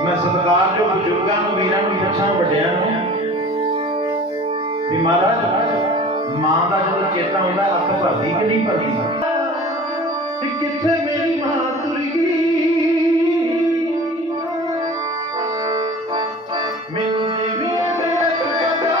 ਸਤਿਕਾਰ ਜੋ ਬਜ਼ੁਰਗਾਂ ਨੂੰ ਵੀਰਾਂ ਨੂੰ ਪੁੱਛਾਂ ਵੱਡਿਆਂ ਨੂੰ ਵੀ ਮਹਾਰਾਜ ਮਾਂ ਦਾ ਜਦੋਂ ਚੇਤਾ ਆਉਂਦਾ ਅੱਖ ਭਰਦੀ ਕਿ ਨਹੀਂ ਭਰਦੀ ਕਿ ਕਿੱਥੇ ਮੇਰੀ ਮਾਂ ਤੁਰ ਗਈ ਮੈਨੂੰ ਦੇਵੀ ਮੇਰੇ ਕਬਰਾਂ